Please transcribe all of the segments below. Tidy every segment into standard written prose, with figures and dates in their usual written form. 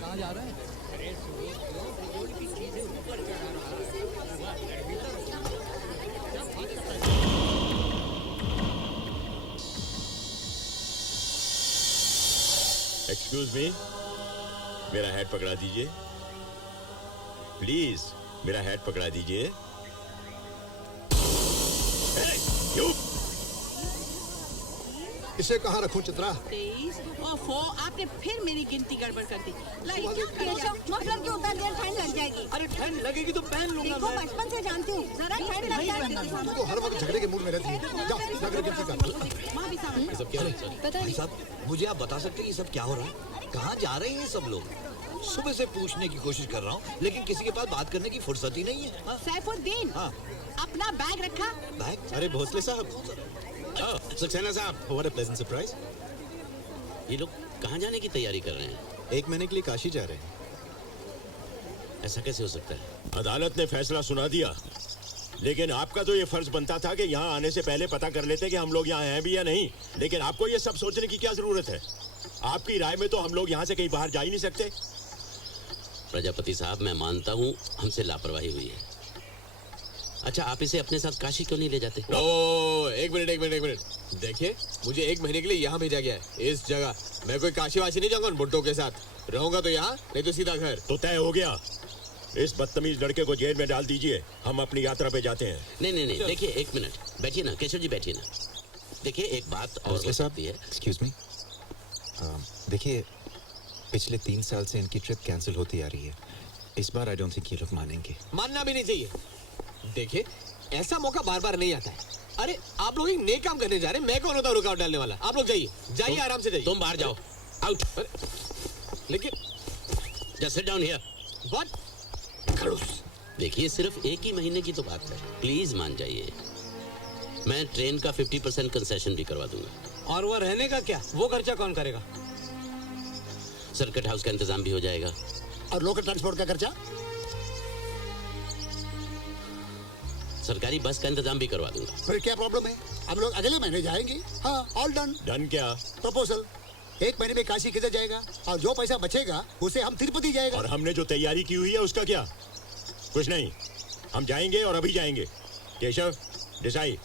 कहाँ जा रहे हैं? अरे सुबह की चीजें ऊपर चढ़ा रहा एक्सक्यूज मी, मेरा हैट पकड़ा दीजिए प्लीज, मेरा हैट पकड़ा दीजिए। इसे कहाँ रखूं चित्रा? 23 ओफो, आपने फिर मेरी गिनती गड़बड़ कर दी। मफलर क्यों उतार दिया? ठंड लग जाएगी। अरे ठंड लगेगी तो पहन लूंगा। देखो बचपन से जानती हूँ, जरा ठंड लग जाएगी। तू तो हर वक्त झगड़े के मूड में रहती है। जा, जाकर गिनती कर। माँ भी सामने। सब क्या पता नहीं साहब, मुझे आप बता सकते हैं ये सब क्या हो रहा है? कहाँ जा रहे हैं ये सब लोग? सुबह से पूछने की कोशिश कर रहा हूँ, लेकिन किसी के पास बात करने की फुर्सत ही नहीं है। सैफुद्दीन, हाँ, अपना बैग रखा? बैग? अरे भोसले साहब, सक्सेना साहब, व्हाट अ प्लेजेंट सरप्राइज। ये लोग कहाँ जाने की तैयारी कर रहे हैं? 1 महीने के लिए काशी जा रहे हैं। ऐसा कैसे हो सकता है? अदालत ने फैसला सुना दिया, लेकिन आपका तो ये फर्ज बनता था कि यहाँ आने से पहले पता कर लेते कि हम लोग यहाँ हैं भी या नहीं। लेकिन आपको ये सब सोचने की क्या जरूरत है? आपकी राय में तो हम लोग यहाँ से कहीं बाहर जा ही नहीं सकते। प्रजापति साहब, मैं मानता हूँ हमसे लापरवाही हुई है। अच्छा, आप इसे अपने साथ काशी क्यों नहीं ले जाते? ओ, एक मिनट। देखिए, मुझे 1 महीने के लिए यहाँ भेजा गया है, इस जगह। मैं कोई काशी वाशी नहीं जाऊंगा उन बुड्ढों के साथ। रहूंगा तो यहाँ, नहीं तो सीधा घर। तो तय हो गया, इस बदतमीज लड़के को जेल में डाल दीजिए। हम अपनी यात्रा पे जाते हैं। नहीं, देखिए 1 मिनट बैठिए ना, केशव जी बैठिए ना। देखिए, एक बात और हो सकती है। एक्सक्यूज मी, देखिए, पिछले 3 साल से इनकी ट्रिप कैंसिल होती आ रही है। इस बार आई डोंट थिंक ये लोग मानेंगे। मानना भी नहीं चाहिए। देखिए, ऐसा मौका बार बार नहीं आता है। अरे आप लोग एक नए काम करने जा रहे हैं, मैं कौन होता हूँ रुकावट डालने वाला? आप लोग जाइए आराम से जाइए। तुम बाहर जाओ, आउट। लेकिन जस्ट सिट डाउन हियर। खड़ूस। देखिए, सिर्फ 1 ही महीने की तो बात है, प्लीज मान जाइए। मैं ट्रेन का 50% कंसेशन भी करवा दूंगा। और वो रहने का क्या? वो खर्चा कौन करेगा? सर्किट हाउस का इंतजाम भी हो जाएगा। और लोकल ट्रांसपोर्ट का खर्चा? सरकारी बस का इंतजाम भी करवा दूंगा। फिर क्या प्रॉब्लम है? हम लोग अगले महीने जाएंगे। हाँ, ऑल डन। डन क्या? प्रपोजल। 1 महीने में काशी किधर जाएगा, और जो पैसा बचेगा उसे हम तिरुपति जाएगा। और हमने जो तैयारी की हुई है उसका क्या? कुछ नहीं, हम जाएंगे और अभी जाएंगे। केशव, देसाई,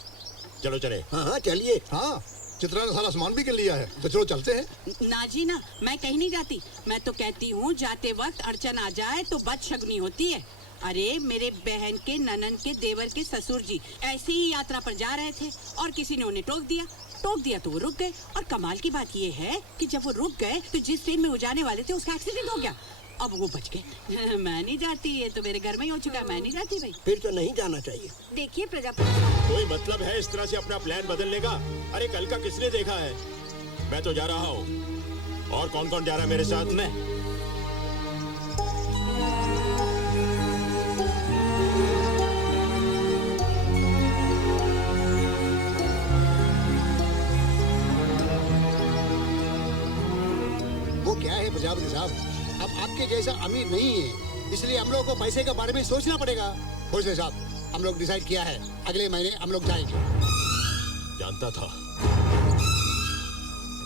चलो चले। हाँ चलिए। हाँ, चित्रा ने सारा सामान भी कर लिया है, तो चलो चलते हैं। ना जी ना, मैं कहीं नहीं जाती। मैं तो कहती हूँ जाते वक्त अड़चन आ जाए तो बदशगुनी होती है। अरे मेरे बहन के, ननन के, देवर के ससुर जी ऐसी ही यात्रा पर जा रहे थे और किसी ने उन्हें टोक दिया तो वो रुक गए। और कमाल की बात ये है कि जब वो रुक गए तो जिस ट्रेन में वो जाने वाले थे उसका एक्सीडेंट हो गया। अब वो बच गए। मैं नहीं जाती, ये तो मेरे घर में ही हो चुका है। मैं नहीं जाती भाई। फिर तो नहीं जाना चाहिए। देखिए प्रजापति, कोई मतलब है इस तरह से अपना प्लान बदलने का? अरे कल का किसने देखा है? मैं तो जा रहा हूँ। और कौन कौन जा रहा है मेरे साथ? मैं। वो क्या है प्रजापति साहब, अब आपके जैसा अमीर नहीं है, इसलिए हम लोगों को पैसे के बारे में सोचना पड़ेगा। भोसले साहब, हम लोग डिसाइड किया है, अगले महीने हम लोग जाएंगे।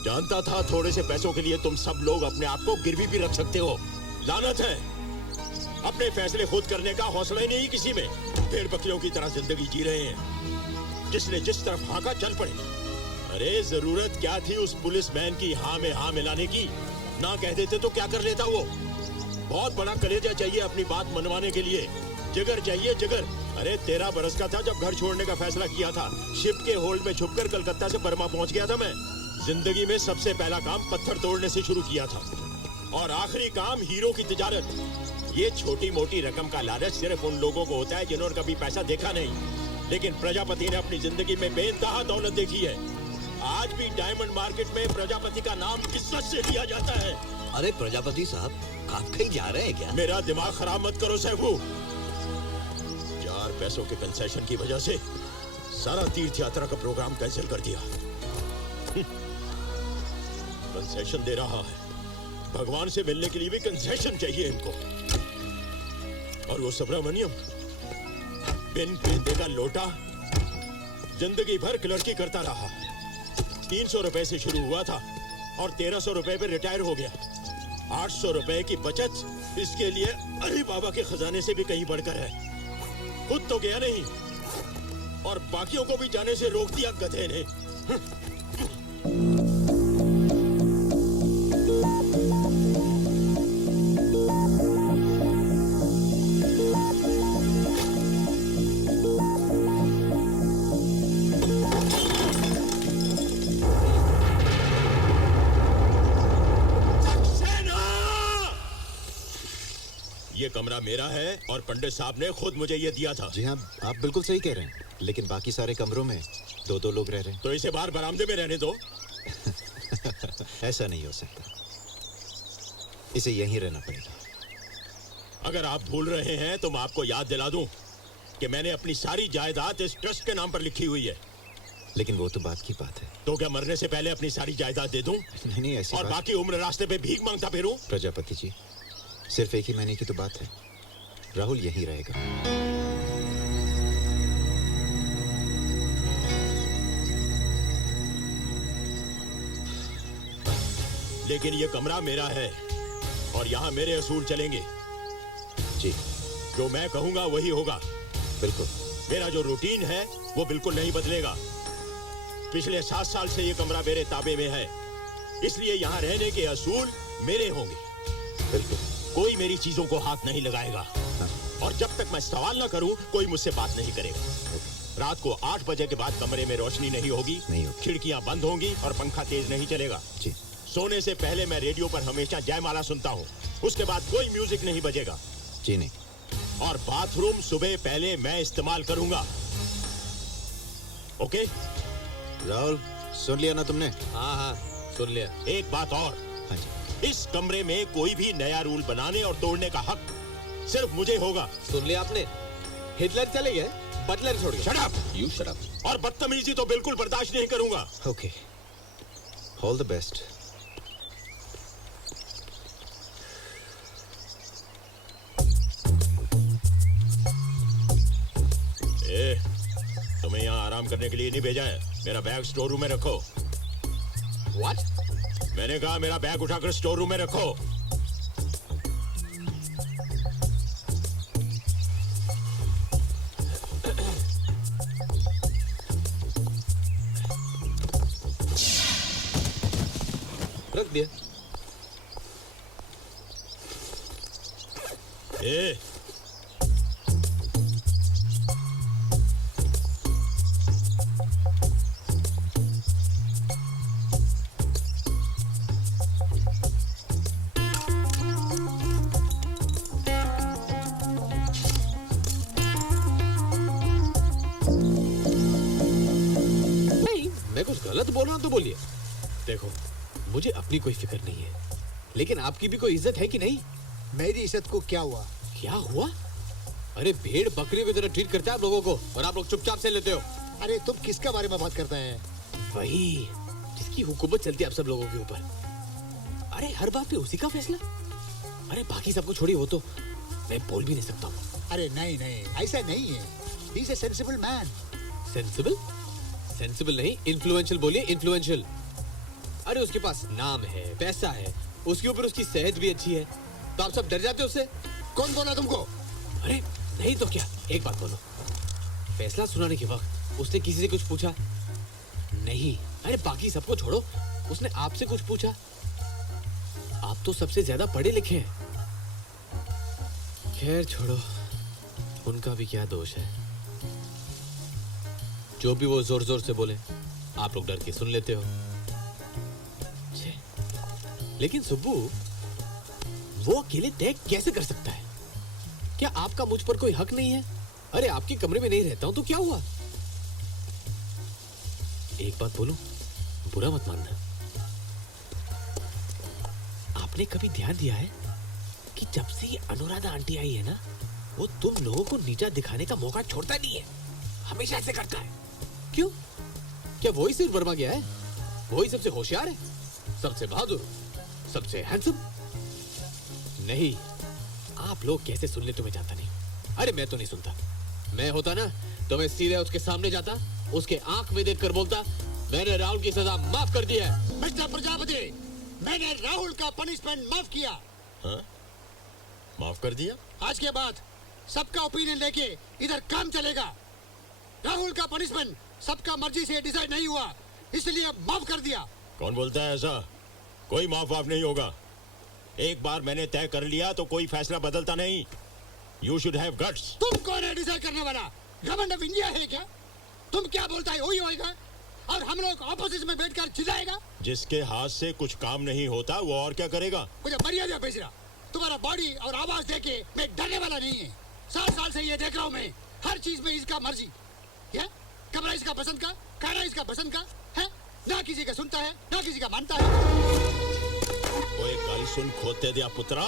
जानता था थोड़े से पैसों के लिए तुम सब लोग अपने आप को गिरवी भी रख सकते हो। लानत है, अपने फैसले खुद करने का हौसला ही नहीं किसी में। भेड़ बकरियों की तरह जिंदगी जी रहे हैं, जिसने जिस तरफ हाँका चल पड़े। अरे जरूरत क्या थी उस पुलिसमैन की हाँ में हाँ मिलाने की? ना कह देते तो क्या कर लेता वो? बहुत बड़ा कलेजा चाहिए अपनी बात मनवाने के लिए, जिगर चाहिए, जिगर। अरे 13 बरस का था जब घर छोड़ने का फैसला किया था। शिप के होल्ड में छुपकर कलकत्ता से बर्मा पहुंच गया था मैं। जिंदगी में सबसे पहला काम पत्थर तोड़ने से शुरू किया था, और आखिरी काम हीरो की तिजारत। ये छोटी मोटी रकम का लालच सिर्फ उन लोगों को होता है जिन्होंने कभी पैसा देखा नहीं। लेकिन प्रजापति ने अपनी जिंदगी में बेइंतहा दौलत देखी है। आज भी डायमंड मार्केट में प्रजापति का नाम इज्जत से लिया जाता है। अरे प्रजापति साहब, आप कहीं जा रहे हैं क्या? मेरा दिमाग खराब मत करो सैफू। 4 पैसों के कंसेशन की वजह से सारा तीर्थ यात्रा का प्रोग्राम कैंसिल कर दिया। कंसेशन दे रहा है, भगवान से मिलने के लिए भी कंसेशन चाहिए इनको। और वो सुब्रमण्यम बिन पेंदे का लोटा जिंदगी भर क्लर्की करता रहा। 300 रुपए से शुरू हुआ था और 1300 रुपए पे रिटायर हो गया। 800 रुपए की बचत इसके लिए अली बाबा के खजाने से भी कहीं बढ़कर है। खुद तो गया नहीं और बाकियों को भी जाने से रोक दिया गधे ने। ये कमरा मेरा है और पंडित साहब ने खुद मुझे ये दिया था। जी हाँ, आप बिल्कुल सही कह रहे हैं, लेकिन बाकी सारे कमरों में दो दो लोग रह रहे हैं। तो इसे बाहर बरामदे में रहने दो। ऐसा नहीं हो सकता, इसे यहीं रहना पड़ेगा। अगर आप भूल रहे हैं तो मैं आपको याद दिला दूं कि मैंने अपनी सारी जायदाद इस ट्रस्ट के नाम पर लिखी हुई है। लेकिन वो तो बात की बात है। तो क्या मरने से पहले अपनी सारी जायदाद दे दूं? नहीं, ऐसी और बात... बाकी उम्र रास्ते पे भीख मांगता फिरूं? प्रजापति जी, सिर्फ एक ही महीने की तो बात है। राहुल यहीं रहेगा। लेकिन ये कमरा मेरा है और यहाँ मेरे असूल चलेंगे। जी, जो मैं कहूंगा वही होगा। बिल्कुल। मेरा जो रूटीन है वो बिल्कुल नहीं बदलेगा। पिछले 7 साल से ये कमरा मेरे ताबे में है, इसलिए यहाँ रहने के असूल मेरे होंगे। बिल्कुल। कोई मेरी चीजों को हाथ नहीं लगाएगा। हाँ। और जब तक मैं सवाल न करूं कोई मुझसे बात नहीं करेगा। रात को 8 बजे के बाद कमरे में रोशनी नहीं होगी, खिड़कियां बंद होंगी और पंखा तेज नहीं चलेगा। जी। सोने से पहले मैं रेडियो पर हमेशा जयमाला सुनता हूँ, उसके बाद कोई म्यूजिक नहीं बजेगा। जी नहीं। और बाथरूम सुबह पहले मैं इस्तेमाल करूंगा। ओके? राहुल, सुन लिया ना तुमने? हाँ हाँ, सुन लिया। एक बात और, हाँ जी। इस कमरे में कोई भी नया रूल बनाने और तोड़ने का हक सिर्फ मुझे होगा। सुन लिया आपने? हिटलर चले गए, बटलर छोड़ गए। Shut up! You shut up. और बदतमीजी तो बिल्कुल बर्दाश्त नहीं करूंगा। Okay, all the best. तुम्हें यहाँ आराम करने के लिए नहीं भेजा है। मेरा बैग स्टोर रूम में रखो। What? मैंने कहा मेरा बैग उठाकर स्टोर रूम में रखो। रख दिया। मैं कुछ गलत बोल रहा हूं तो बोलिए। देखो, मुझे अपनी कोई फिक्र नहीं है, लेकिन आपकी भी कोई इज्जत है कि नहीं? मेरी इज्जत को क्या हुआ? क्या हुआ? अरे भेड़ बकरी की तरह ट्रीट करते हैं आप लोगों को और आप लोग चुपचाप से लेते हो। अरे तुम किसके बारे में बात करता है? वही जिसकी हुकूमत चलती है आप सब लोगों के ऊपर। अरे हर बात पे उसी का फैसला। अरे बाकी सबको छोड़िए, वो तो मैं बोल भी नहीं सकता हूँ। अरे नहीं नहीं, ऐसा नहीं है। He is a sensible man. Sensible? Sensible नहीं, इन्फ्लुएंशियल बोलिए, इन्फ्लुएंशियल। अरे उसके पास नाम है, पैसा है, उसके ऊपर उसकी सेहत भी अच्छी है, तो आप सब डर जाते हो उससे? कौन बोला तुमको? अरे नहीं तो क्या, एक बात बोलो, फैसला सुनाने के वक्त उसने किसी से कुछ पूछा नहीं? अरे बाकी सबको छोड़ो, उसने आपसे कुछ पूछा? आप तो सबसे ज्यादा पढ़े लिखे हैं। खैर छोड़ो, उनका भी क्या दोष है। जो भी वो जोर जोर से बोले आप लोग डर के सुन लेते हो। छे, लेकिन सुब्बू, वो अकेले तय कैसे कर सकता है? क्या आपका मुझ पर कोई हक नहीं है? अरे आपके कमरे में नहीं रहता हूं तो क्या हुआ? एक बात बोलूं, बुरा मत मानना, आपने कभी ध्यान दिया है कि जब से ये अनुराधा आंटी आई है ना, वो तुम लोगों को नीचा दिखाने का मौका छोड़ता नहीं है, हमेशा ऐसे करता है। क्यों? क्या वही सिर्फ वर्मा गया है? वही सबसे होशियार है, सबसे बहादुर, सबसे हैंडसम? नहीं, आप लोग कैसे सुन ले तुम्हें जानता नहीं। अरे मैं तो नहीं सुनता। मैं होता ना तो मैं सीधे उसके सामने जाता, उसके आंख में देखकर बोलता, मैंने राहुल की सजा माफ कर दी है। मिस्टर प्रजापति, मैंने राहुल का पनिशमेंट माफ किया। हाँ? माफ कर दिया? आज के बाद सबका ओपिनियन लेके इधर काम चलेगा। राहुल का पनिशमेंट सबका मर्जी से डिसाइड नहीं हुआ, इसलिए माफ कर दिया। कौन बोलता है ऐसा? कोई माफ वाफ नहीं होगा। एक बार मैंने तय कर लिया तो कोई फैसला बदलता नहीं। You should have guts. तुम कौन है डिसाइड करने वाला? गवर्नमेंट ऑफ इंडिया है क्या? तुम क्या बोलता है वही होएगा, और हम लोग ऑपोजिशन में बैठकर चिल्लाएगा। जिसके हाथ से कुछ काम नहीं होता वो और क्या करेगा? मुझे मर्यादा भेज रहा। तुम्हारा बॉडी और आवाज देके मैं डरने वाला नहीं है। 7 साल से ये देख रहा हूँ मैं, हर चीज में इसका मर्जी है। कमरा इसका पसंद का, खाना इसका पसंद का है, ना किसी का सुनता है ना किसी का मानता है। ओए गाली सुन खोते दिया पुत्रा,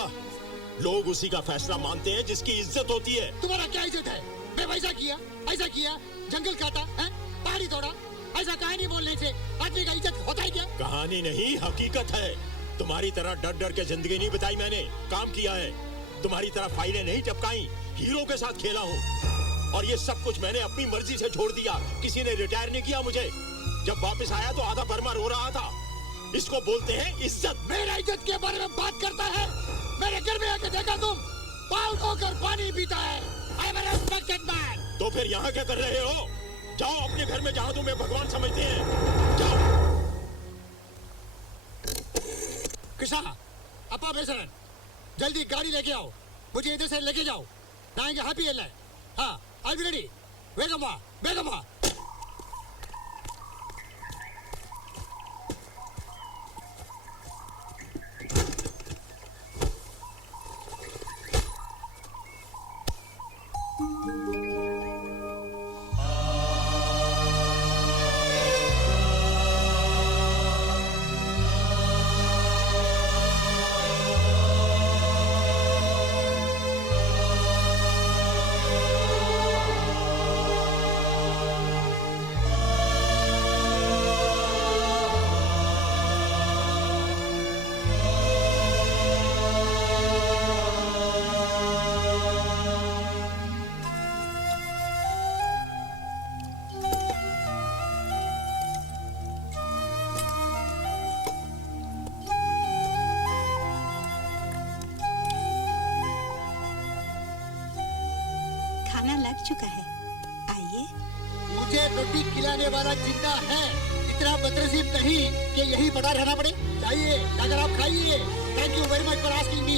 लोग उसी का फैसला मानते हैं जिसकी इज्जत होती है। तुम्हारा क्या इज्जत है? मैं वैसा किया ऐसा किया, जंगल काटा है, पहाड़ी तोड़ा, ऐसा कहानी बोलने से आदमी का इज्जत होता है क्या? कहानी नहीं हकीकत है। तुम्हारी तरह डर डर के जिंदगी नहीं बिताई मैंने, काम किया है। तुम्हारी तरह फाइलें नहीं टपकाई, हीरो के साथ खेला हूँ। और ये सब कुछ मैंने अपनी मर्जी से छोड़ दिया, किसी ने रिटायर नहीं किया मुझे। जब वापस आया तो आधा बर्मा रो रहा था। इसको बोलते हैं इज्जत। मेरा इज्जत के बारे में बात करता है? मेरे घर में आके देखा तुम? पाल धोकर पानी पीता है। I am a respected man। तो फिर यहाँ क्या कर रहे हो? जाओ अपने घर में जहाँ तुम्हें भगवान समझते हैं, जाओ। कृष्णा, अपा बेसरन, जल्दी गाड़ी लेके आओ, मुझे इधर से लेके जाओ। जाएंगे हैप्पी एल है। हाँ, आई बी रेडी। बेगम वाह। खाना लग चुका है, आइए। मुझे रोटी खिलाने वाला जिंदा है, इतना बदनसीब नहीं कि यही पड़ा रहना पड़े। चाहिए अगर आप खाइए। Thank you very much for asking me.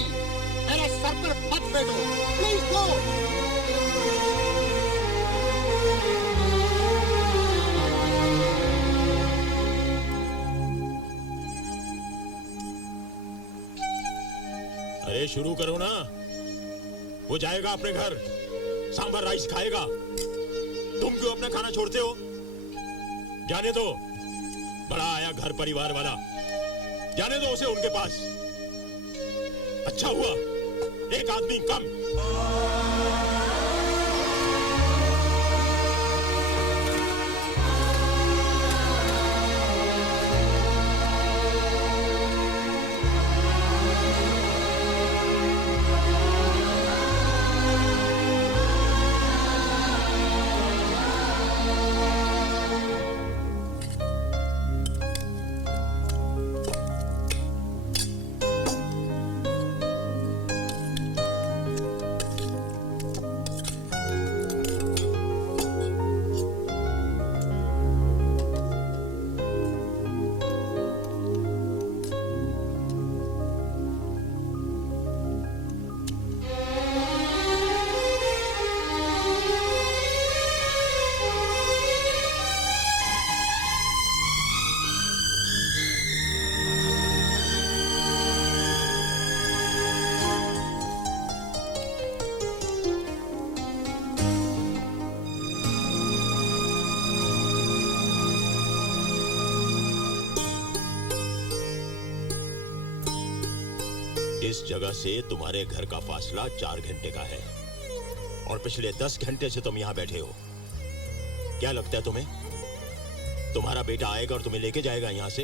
मेरा सर पर मत बैठो, प्लीज गो। अरे शुरू करो ना। वो जाएगा अपने घर, सांभर राइस खाएगा। तुम क्यों अपना खाना छोड़ते हो? जाने दो, बड़ा आया घर परिवार वाला, जाने दो उसे उनके पास। अच्छा हुआ एक आदमी कम। इस जगह से तुम्हारे घर का फासला 4 घंटे का है, और पिछले 10 घंटे से तुम यहाँ बैठे हो। क्या लगता है तुम्हें तुम्हारा बेटा आएगा और तुम्हें लेके जाएगा यहाँ से?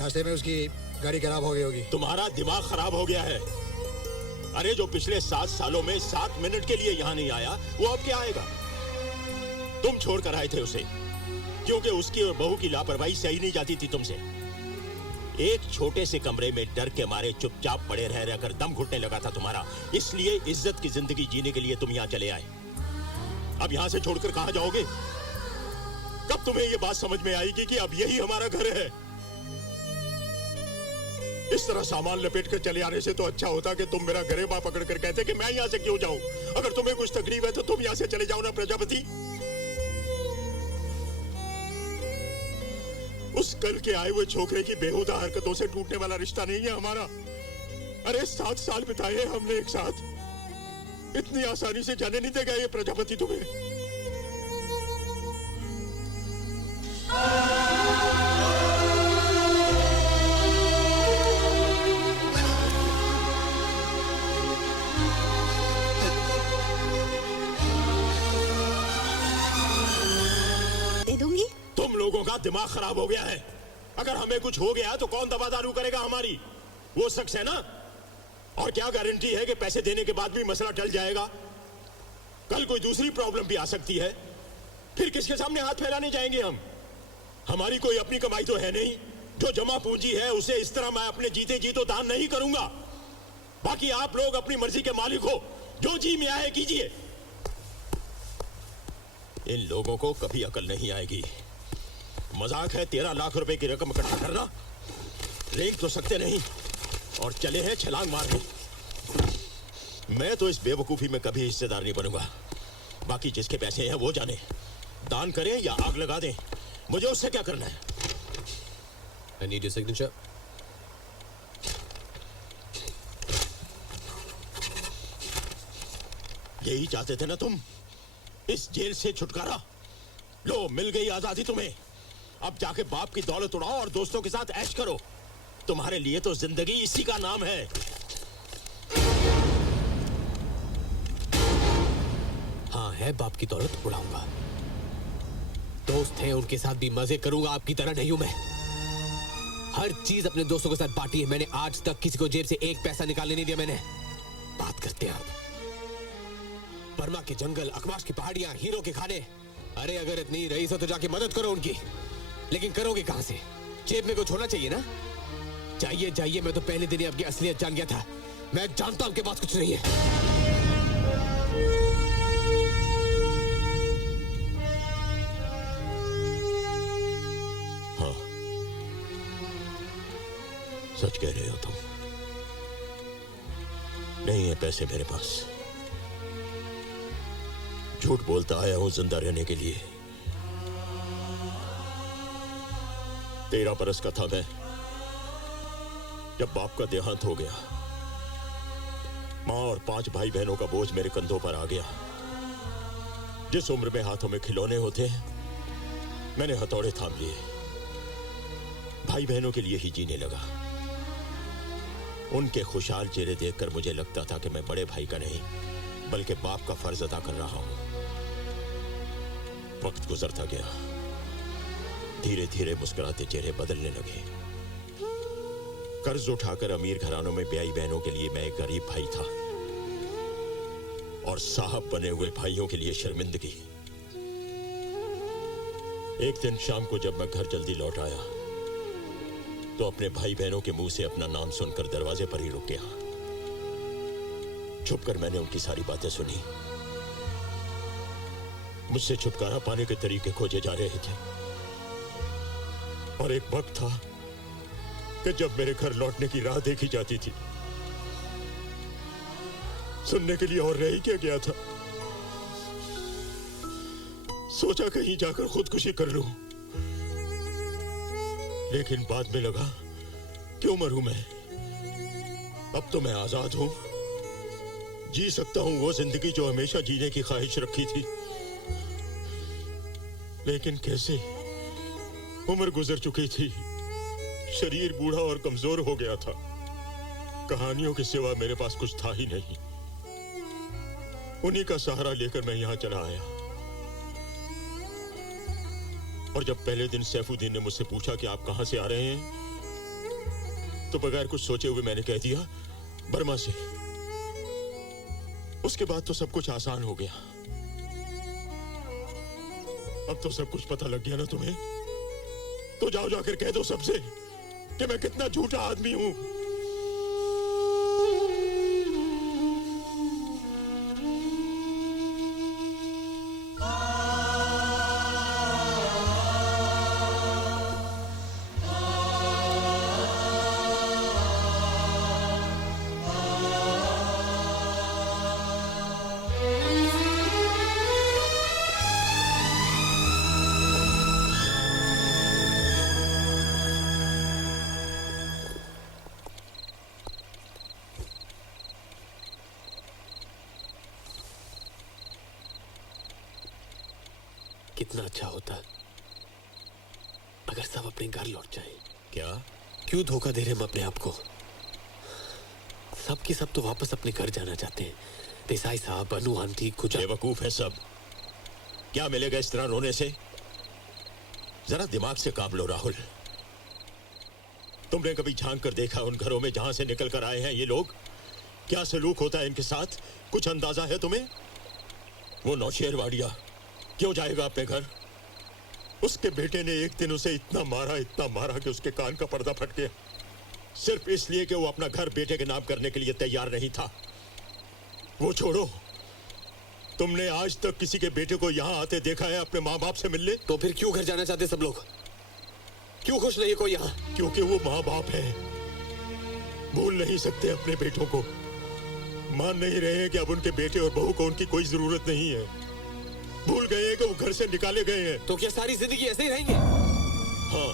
रास्ते में उसकी गाड़ी खराब हो गई होगी। तुम्हारा दिमाग खराब हो गया है। अरे जो पिछले 7 सालों में 7 मिनट के लिए यहाँ नहीं आया, वो अब क्या आएगा? तुम छोड़ कर आए थे उसे, क्योंकि उसकी और बहू की लापरवाही सही नहीं जाती थी तुमसे। एक छोटे से कमरे में डर के मारे चुपचाप पड़े रह रहकर दम घुटने लगा था तुम्हारा, इसलिए इज्जत की जिंदगी जीने के लिए तुम यहाँ चले आए। अब यहाँ से छोड़कर कहाँ जाओगे? कब तुम्हें ये बात समझ में आएगी कि अब यही हमारा घर है? इस तरह सामान लपेट कर चले आने से तो अच्छा होता कि तुम मेरा गरेबा पकड़ कर कहते कि मैं यहाँ से क्यों जाऊं। अगर तुम्हें कुछ तकलीफ है तो तुम यहाँ से चले जाओ ना प्रजापति। उस कल के आए हुए छोकरे की बेहुदा हरकतों से टूटने वाला रिश्ता नहीं है हमारा। अरे 7 साल बिताए हैं हमने एक साथ, इतनी आसानी से जाने नहीं देगा ये प्रजापति तुम्हें। दे दूंगी। तुम लोगों का दिमाग खराब हो गया है। अगर हमें कुछ हो गया तो कौन दवा दारू करेगा हमारी? वो शख्स है ना। और क्या गारंटी है कि पैसे देने के बाद भी मसला टल जाएगा? कल कोई दूसरी प्रॉब्लम भी आ सकती है, फिर किसके सामने हाथ फैलाने जाएंगे हम? हमारी कोई अपनी कमाई तो है नहीं। जो जमा पूंजी है उसे इस तरह मैं अपने जीते जी तो दान नहीं करूंगा। बाकी आप लोग अपनी मर्जी के मालिक हो, जो जी में आए कीजिए। इन लोगों को कभी अकल नहीं आएगी। मजाक है 13 लाख रुपए की रकम इकट्ठा करना। रेंग तो सकते नहीं और चले हैं छलांग मारने। मैं तो इस बेवकूफी में कभी हिस्सेदार नहीं बनूंगा। बाकी जिसके पैसे हैं वो जाने, दान करें या आग लगा दें, मुझे उससे क्या करना है? I need your signature. यही चाहते थे ना तुम, इस जेल से छुटकारा? लो, मिल गई आजादी तुम्हें। अब जाके बाप की दौलत उड़ाओ और दोस्तों के साथ ऐश करो। तुम्हारे लिए तो जिंदगी इसी का नाम है। हाँ, है बाप की दौलत उड़ाऊंगा। दोस्त हैं, उनके साथ भी मजे करूंगा। आपकी तरह नहीं हूं मैं। हर चीज अपने दोस्तों के साथ बांटी है मैंने। आज तक किसी को जेब से एक पैसा निकालने नहीं दिया मैंने। बात करते हैं आप। बर्मा के जंगल, अकमाश की पहाड़ियां, हीरो के खाने। अरे अगर इतनी रईस हो तो जाके मदद करो उनकी। लेकिन करोगे कहां से? जेब में कुछ होना चाहिए ना। जाइए जाइए, मैं तो पहले दिन ही आपकी असलियत जान गया था। मैं जानता हूं आपके पास कुछ नहीं है। हाँ, सच कह रहे हो तुम। नहीं है पैसे मेरे पास। झूठ बोलता आया हूं जिंदा रहने के लिए। 13 बरस का था मैं जब बाप का देहांत हो गया। मां और 5 भाई बहनों का बोझ मेरे कंधों पर आ गया। जिस उम्र में हाथों में खिलौने होते मैंने हथौड़े थाम लिए। भाई बहनों के लिए ही जीने लगा। उनके खुशहाल चेहरे देखकर मुझे लगता था कि मैं बड़े भाई का नहीं बल्कि बाप का फर्ज अदा कर रहा हूं। वक्त गुजरता गया, धीरे धीरे मुस्कुराते चेहरे बदलने लगे। कर्ज उठाकर अमीर घरानों में ब्याई बहनों के लिए मैं एक गरीब भाई था और साहब बने हुए भाइयों के लिए शर्मिंदगी। एक दिन शाम को जब मैं घर जल्दी लौट आया तो अपने भाई बहनों के मुंह से अपना नाम सुनकर दरवाजे पर ही रुक गया। छुपकर मैंने उनकी सारी बातें सुनी। मुझसे छुटकारा पाने के तरीके खोजे जा रहे थे और एक वक्त था कि जब मेरे घर लौटने की राह देखी जाती थी। सुनने के लिए और रह ही क्या गया था। सोचा कहीं जाकर खुदकुशी कर लूं, लेकिन बाद में लगा क्यों मरूं मैं। अब तो मैं आजाद हूं, जी सकता हूं वो जिंदगी जो हमेशा जीने की ख्वाहिश रखी थी। लेकिन कैसे? उम्र गुजर चुकी थी, शरीर बूढ़ा और कमजोर हो गया था। कहानियों के सिवा मेरे पास कुछ था ही नहीं। उन्हीं का सहारा लेकर मैं यहां चला आया। और जब पहले दिन सैफुद्दीन ने मुझसे पूछा कि आप कहां से आ रहे हैं, तो बगैर कुछ सोचे हुए मैंने कह दिया, बर्मा से। उसके बाद तो सब कुछ आसान हो गया। अब तो सब कुछ पता लग गया ना तुम्हें, तो जाओ जाकर कह दो सबसे कि मैं कितना झूठा आदमी हूं। कितना अच्छा होता अगर सब अपने घर लौट जाएं। क्या? क्यों धोखा दे रहे हम अपने आप को? सब के सब तो वापस अपने घर जाना चाहते हैं। देसाई साहब, अनु आंटी, कुछ बेवकूफ है सब। क्या मिलेगा इस तरह रोने से? जरा दिमाग से काम लो राहुल। तुमने कभी झांक कर देखा उन घरों में जहां से निकल कर आए हैं ये लोग? क्या सलूक होता है इनके साथ? कुछ अंदाजा है तुम्हें? वो नौशेरवाड़िया क्यों जाएगा अपने घर? उसके बेटे ने एक दिन उसे इतना मारा कि उसके कान का पर्दा फट गया, सिर्फ इसलिए कि वो अपना घर बेटे के नाम करने के लिए तैयार नहीं था। वो छोड़ो, तुमने आज तक किसी के बेटे को यहां आते देखा है अपने माँ बाप से मिलने? तो फिर क्यों घर जाना चाहते सब लोग? क्यों खुश नहीं कोई यहाँ? क्योंकि वो माँ बाप है, भूल नहीं सकते अपने बेटों को। मान नहीं रहे हैं कि अब उनके बेटे और बहू को उनकी कोई जरूरत नहीं है। भूल गए हैं कि वो घर से निकाले गए हैं। तो क्या सारी जिंदगी ऐसे ही रहेंगे? हाँ,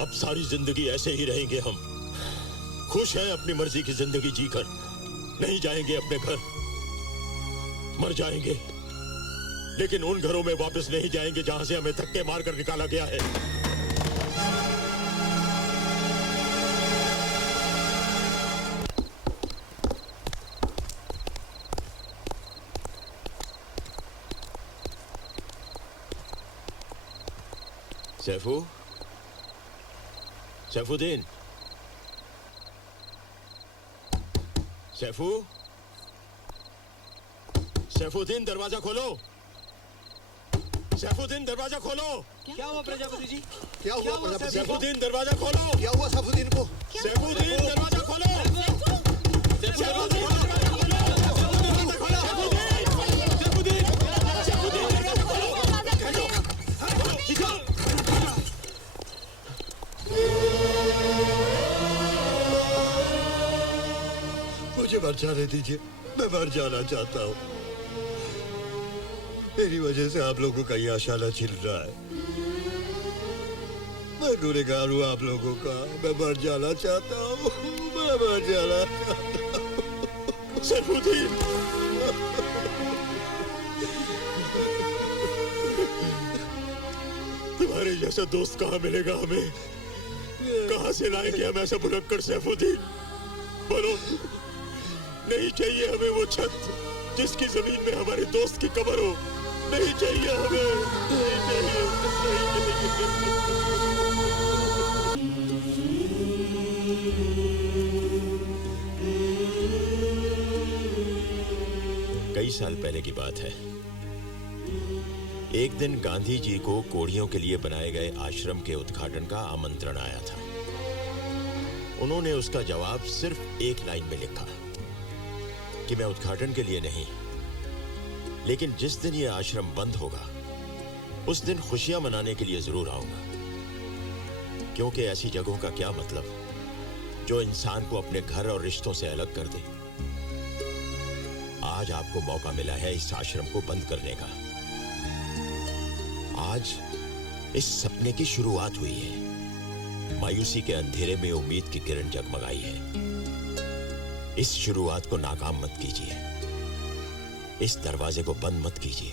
अब सारी जिंदगी ऐसे ही रहेंगे हम। खुश हैं अपनी मर्जी की जिंदगी जीकर, नहीं जाएंगे अपने घर, मर जाएंगे, लेकिन उन घरों में वापस नहीं जाएंगे जहां से हमें धक्के मारकर निकाला गया है। सैफू, सैफुद्दीन, सैफू, सैफुद्दीन दरवाजा खोलो। सैफुद्दीन दरवाजा खोलो। क्या हुआ प्रजापति जी? क्या हुआ प्रजापति? सैफुद्दीन दरवाजा खोलो। क्या हुआ सैफुद्दीन को? सैफुद्दीन दरवाजा खोलो। मुझे मर जाने दीजिए, मैं मर जाना चाहता हूँ। मेरी वजह से आप लोगों का ये आशाना छिल रहा है। मैं गुनहगार हूँ आप लोगों का। मैं मर जाना चाहता हूँ, मैं मर जाना चाहता हूँ। सैफुद्दीन, तुम्हारे जैसा दोस्त कहाँ मिलेगा हमें? कहाँ से लाएंगे हम ऐसा भुलक्कड़ सैफुद्दीन? बोलो, नहीं चाहिए हमें वो छत जिसकी जमीन में हमारे दोस्त की कब्र हो। नहीं चाहिए हमें, नहीं चाहिए, नहीं चाहिए। कई साल पहले की बात है। एक दिन गांधी जी को कोढ़ियों के लिए बनाए गए आश्रम के उद्घाटन का आमंत्रण आया था। उन्होंने उसका जवाब सिर्फ एक लाइन में लिखा कि मैं उद्घाटन के लिए नहीं, लेकिन जिस दिन यह आश्रम बंद होगा उस दिन खुशियां मनाने के लिए जरूर आऊंगा। क्योंकि ऐसी जगहों का क्या मतलब जो इंसान को अपने घर और रिश्तों से अलग कर दे। आज आपको मौका मिला है इस आश्रम को बंद करने का। आज इस सपने की शुरुआत हुई है। मायूसी के अंधेरे में उम्मीद की किरण जगमगाई है। इस शुरुआत को नाकाम मत कीजिए, इस दरवाजे को बंद मत कीजिए।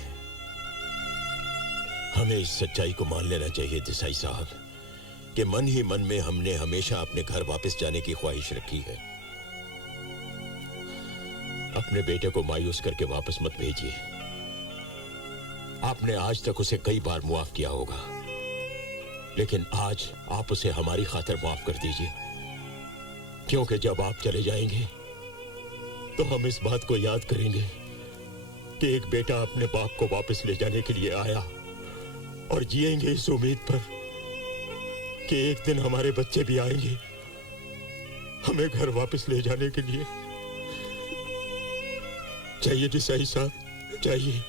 हमें इस सच्चाई को मान लेना चाहिए देसाई साहब कि मन ही मन में हमने हमेशा अपने घर वापस जाने की ख्वाहिश रखी है। अपने बेटे को मायूस करके वापस मत भेजिए। आपने आज तक उसे कई बार मुआफ किया होगा, लेकिन आज आप उसे हमारी खातिर माफ कर दीजिए। क्योंकि जब आप चले जाएंगे तो हम इस बात को याद करेंगे कि एक बेटा अपने बाप को वापस ले जाने के लिए आया, और जिएंगे इस उम्मीद पर कि एक दिन हमारे बच्चे भी आएंगे हमें घर वापस ले जाने के लिए। चाहिए देसाई साहब, चाहिए,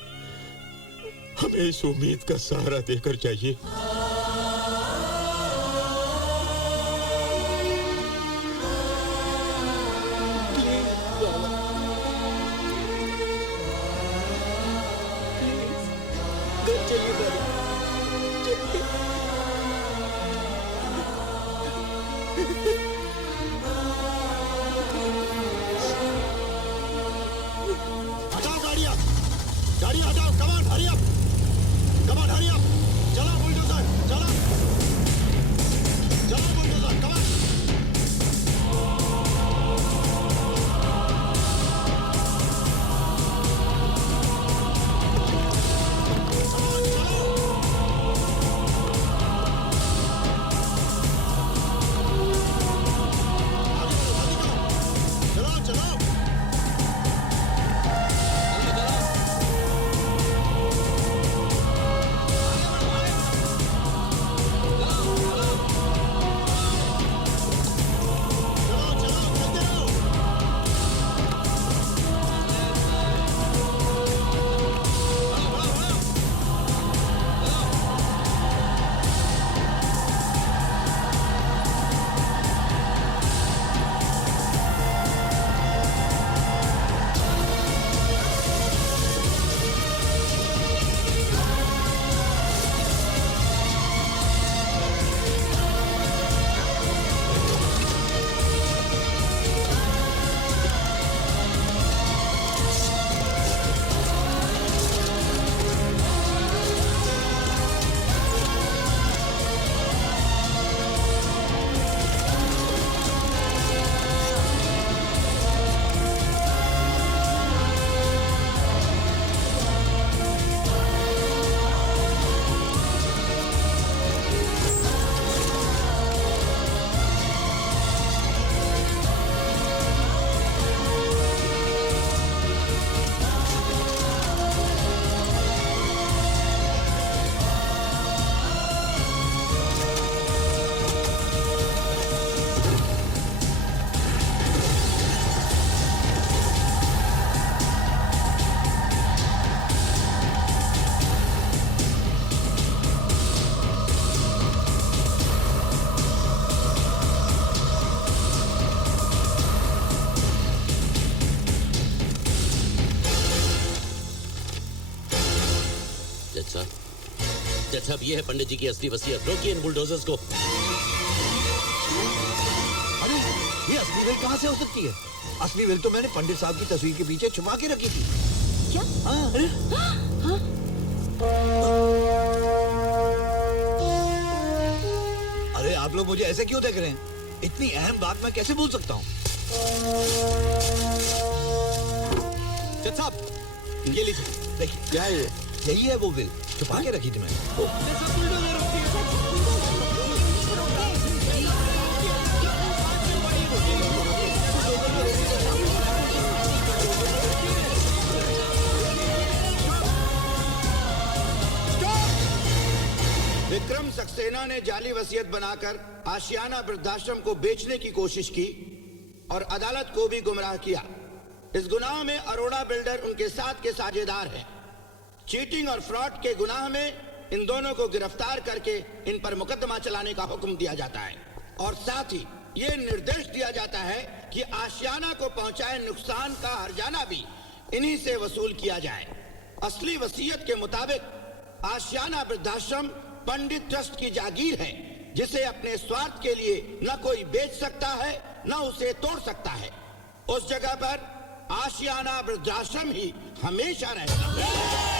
हमें इस उम्मीद का सहारा देकर चाहिए। हटाओ गाड़ियां, गाड़ियां हटाओ, कमान हरी अप, कमान हरी अप, चलो बुलडोजर, चलो, चलो बुलडोजर, कमान। चलो चलो। जज साहब, ये है पंडित जी की असली वसीयत। रोकिए इन बुलडोजर्स को। अरे ये असली वेल कहाँ से हो सकती है? असली वेल तो मैंने पंडित साहब की तस्वीर के पीछे छुपा के रखी थी। क्या? हाँ। अरे आप लोग मुझे ऐसे क्यों देख रहे हैं? इतनी अहम बात मैं कैसे भूल सकता हूँ? जज साहब, ये लीजिए। देखिए क्या है ये? यही है वो विल, छुपा के रखी थी मैंने। विक्रम सक्सेना ने जाली वसीयत बनाकर आशियाना वृद्धाश्रम को बेचने की कोशिश की और अदालत को भी गुमराह किया। इस गुनाह में अरोड़ा बिल्डर उनके साथ के साझेदार हैं। चीटिंग और फ्रॉड के गुनाह में इन दोनों को गिरफ्तार करके इन पर मुकदमा चलाने का हुक्म दिया जाता है और साथ ही ये निर्देश दिया जाता है कि आशियाना को पहुंचाए नुकसान का हर्जाना भी इन्हीं से वसूल किया जाए। असली वसीयत के मुताबिक आशियाना वृद्धाश्रम पंडित ट्रस्ट की जागीर है, जिसे अपने स्वार्थ के लिए न कोई बेच सकता है न उसे तोड़ सकता है। उस जगह पर आशियाना वृद्धाश्रम ही हमेशा रहेगा।